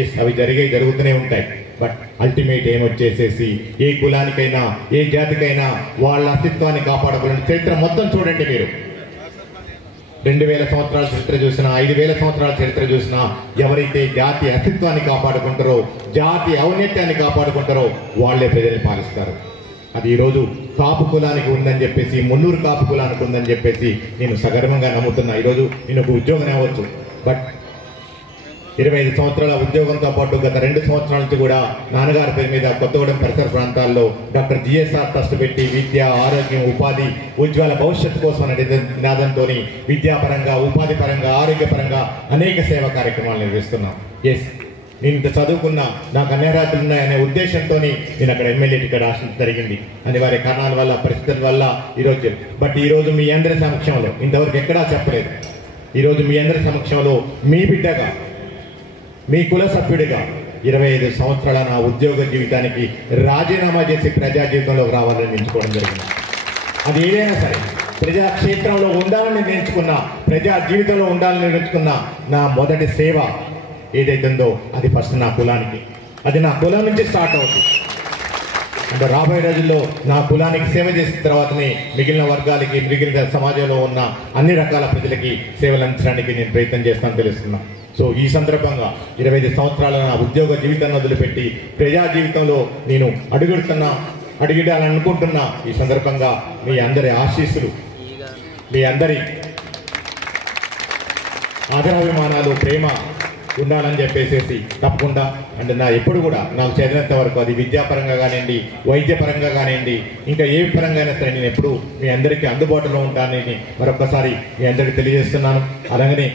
Yes, అవి జరుగుతూనే ఉంటాయి. బట్ అల్టిమేట్ ఏం వచ్చేసేసి ఏ కులానికైనా ఏ జాతికైనా వాళ్ళ అస్తిత్వాన్ని కాపాడుకోవాలని చరిత్ర మొత్తం చూడండి మీరు. 2000 సంవత్సరాల చరిత్ర చూసినా, 5000 సంవత్సరాల చరిత్ర చూసినా, ఎవరైతే జాతి అస్తిత్వాన్ని కాపాడుకుంటారో, జాతి ఔన్నత్యాన్ని కాపాడుకుంటారో వాళ్లే ప్రజల్ని పాలిస్తారు. అది ఈరోజు కాపు కులానికి ఉందని చెప్పేసి, మున్నూరు కాపు కులానికి ఉందని చెప్పేసి నేను సగర్వంగా నమ్ముతున్నా. ఈరోజు నేను ఒక ఉద్యోగం అవ్వచ్చు, బట్ 25 సంవత్సరాల ఉద్యోగంతో పాటు గత 2 సంవత్సరాల నుంచి కూడా నాన్నగారి పేరు మీద కొత్తగూడెం పరిసర ప్రాంతాల్లో డాక్టర్ జిఎస్ఆర్ ట్రస్ట్ పెట్టి విద్య, ఆరోగ్యం, ఉపాధి, ఉజ్వల భవిష్యత్తు కోసం అనే నినాదంతో విద్యాపరంగా, ఉపాధి పరంగా, ఆరోగ్యపరంగా అనేక సేవా కార్యక్రమాలు నిర్వహిస్తున్నాం. ఎస్, నేను ఇంత చదువుకున్నా, నాకు అన్ని అర్హతలు ఉన్నాయనే ఉద్దేశంతో నేను అక్కడ ఎమ్మెల్యే టికెట్ ఆశించడం జరిగింది. అనివార్య కారణాల వల్ల, పరిస్థితుల వల్ల ఈరోజు మీ అందరి సమక్షంలో, ఇంతవరకు ఎక్కడా చెప్పలేదు, ఈరోజు మీ అందరి సమక్షంలో మీ బిడ్డగా, మీ కుల సభ్యుడిగా 25 సంవత్సరాల నా ఉద్యోగ జీవితానికి రాజీనామా చేసి ప్రజా జీవితంలోకి రావాలని ఎంచుకోవడం జరిగింది. అది ఏదైనా సరే, ప్రజాక్షేత్రంలో ఉండాలని నేర్చుకున్నా, ప్రజా జీవితంలో ఉండాలని నేర్చుకున్న నా మొదటి సేవ ఏదైతుందో అది ఫస్ట్ నా కులానికి, అది నా కులం నుంచి స్టార్ట్ అవుతుంది. అంటే రాబోయే రోజుల్లో నా కులానికి సేవ చేసిన తర్వాతనే మిగిలిన వర్గాలకి, మిగిలిన సమాజంలో ఉన్న అన్ని రకాల ప్రజలకి సేవలు అందించడానికి నేను ప్రయత్నం చేస్తాను తెలుస్తున్నా. సో ఈ సందర్భంగా 25 సంవత్సరాల నా ఉద్యోగ జీవితాన్ని వదిలిపెట్టి ప్రజా జీవితంలో నేను అడుగుడాలని అనుకుంటున్నా. ఈ సందర్భంగా మీ అందరి ఆశీస్సులు, మీ అందరి ఆదరాభిమానాలు, ప్రేమ ఉండాలని చెప్పేసి తప్పకుండా అంటే నా ఎప్పుడు కూడా నాకు చదివినంత వరకు, అది విద్యాపరంగా కానివ్వండి, వైద్యపరంగా కానివ్వండి, ఇంకా ఏ పరంగా అయినా సరే నేను ఎప్పుడు మీ అందరికీ అందుబాటులో ఉంటానని మరొకసారి మీ అందరికీ తెలియజేస్తున్నాను. అలాగనే